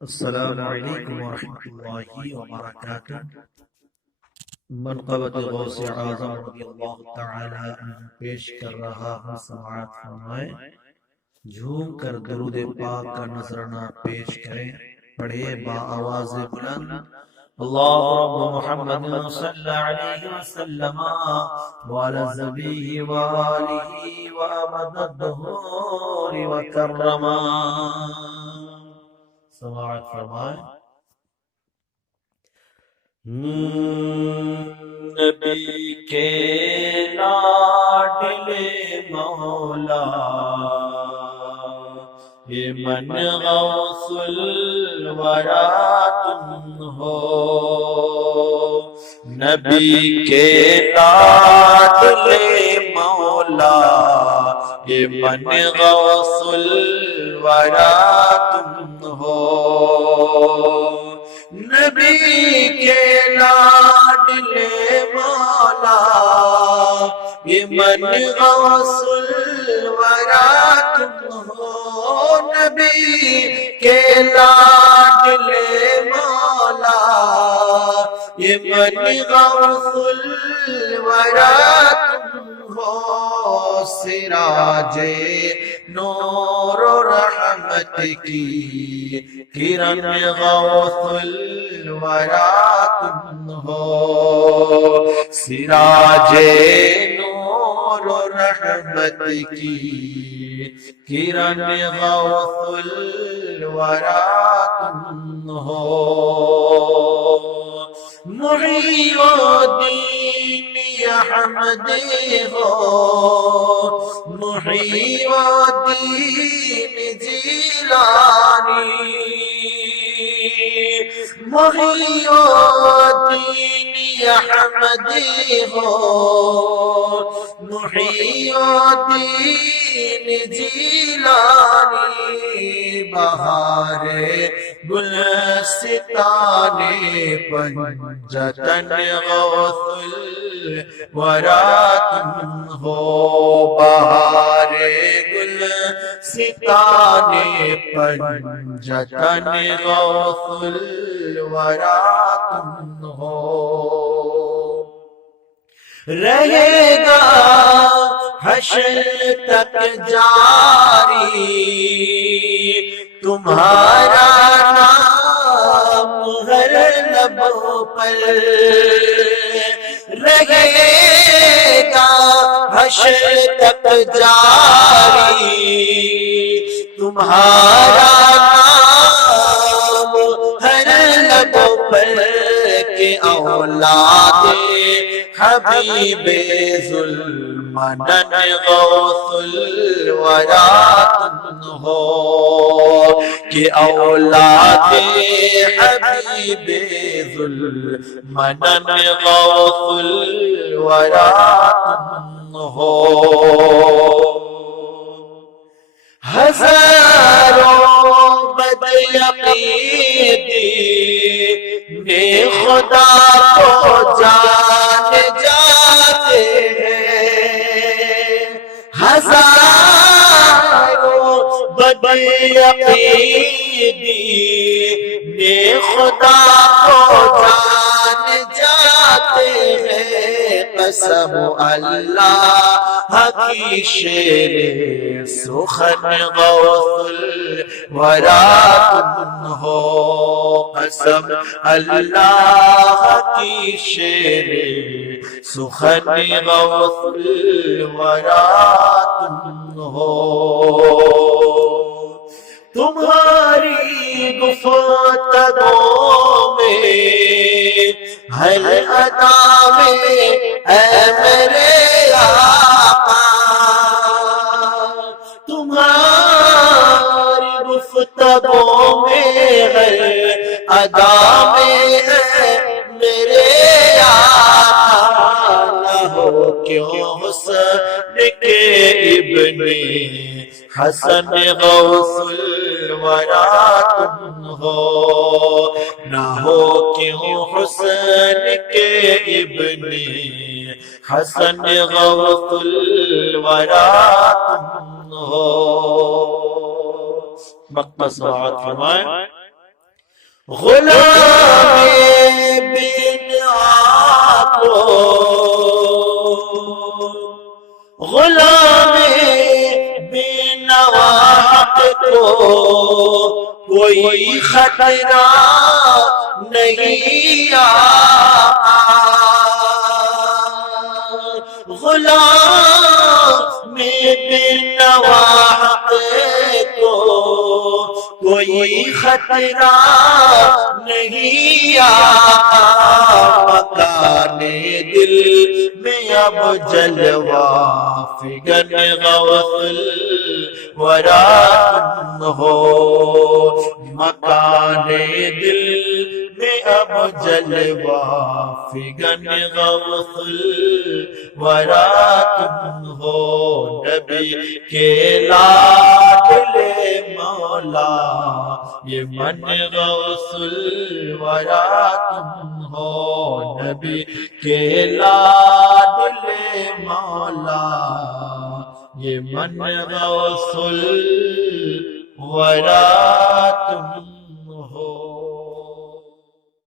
السلام علیکم ورحمۃ اللہ وبرکاتہ۔ منقبت غوث اعظم رضی اللہ تعالی عنہ پیش کر رہا ہوں، سماعت فرمائے۔ جھوم کر درود پاک کا نذرانہ پیش کریں، پڑھے با آواز بلند۔ اللہ رب محمد صلی علیہ وسلم وعلی النبی وآلہ وآبد الدہور وکرما۔ سماعت فرمائے۔ نبی کے لاڈلے مولا، یہ من غوث الورا تم ہو۔ نبی کے لاڈلے مولا، یہ من غوث الورا تم ہو۔ نبی کے لاڈلے مولا، یہ من غوث الورا تم ہو۔ نبی کے لاڈلے مولا، یہ من غوث الورا تم ہو۔ سراج نور و رحمت کی کرن غوث الورا تم ہو۔ سراج نور و رحمت کی کرن غوث الورا تم ہو۔ محی الدین احمد ہو، محی الدین جیلانی، محی الدین احمد ہو، محی الدین جیلانی۔ بہار گلستان پنجتن غوث الورا تم ہو۔ بہار گلستان پنجتن غوث الورا تم ہو۔ رہے گا حشر تک جاری تمہارا نام ہر لبوں پر۔ رہے گا حشر تک جاری تمہارا نام ہر لبوں پر، کہ اولاد حبیب ذوالمنن غوث الورا تم ہو۔ کہ اولاد حبیب ذوالمنن غوث الورا تم ہو۔ ہزاروں بد عقیدی بے خدا کو جان جاتے ہیں۔ ہزاروں بد عقیدی بے خدا کو جان جاتے ہیں۔ قسم اللہ کی شیر سخن غوث الورا تم ہو۔ قسم اللہ کی شیر سخن غوث الورا تم ہو۔ تمہاری گفتگو میں ہر ادا میں اے میرے آقا، تمہاری گفتگو میں ہر ادا میں اے میرے آقا، نہ ہو کیوں حسن کے ابن حسن غوث الورا تم ہو۔ نہ ہو کیوں حسن کے ابن حسن غوث الورا تم ہو۔ مقبس بات فرمائیں۔ غلام بن کو، غلام بن کو کوئی خطرہ نہیں آیا، غلام بن کو کوئی خطرہ نہیں آیا، مکان دل میں اب جلوہ فگن غوث الورا تم ہو، مکان دل میں اب جلوہ فگن غوث الورا تم ہو، نبی کے لاڈلے مولا یہ من غوث الورا تم ہو، نبی کے لاڈلے مولا یہ من غوث الورا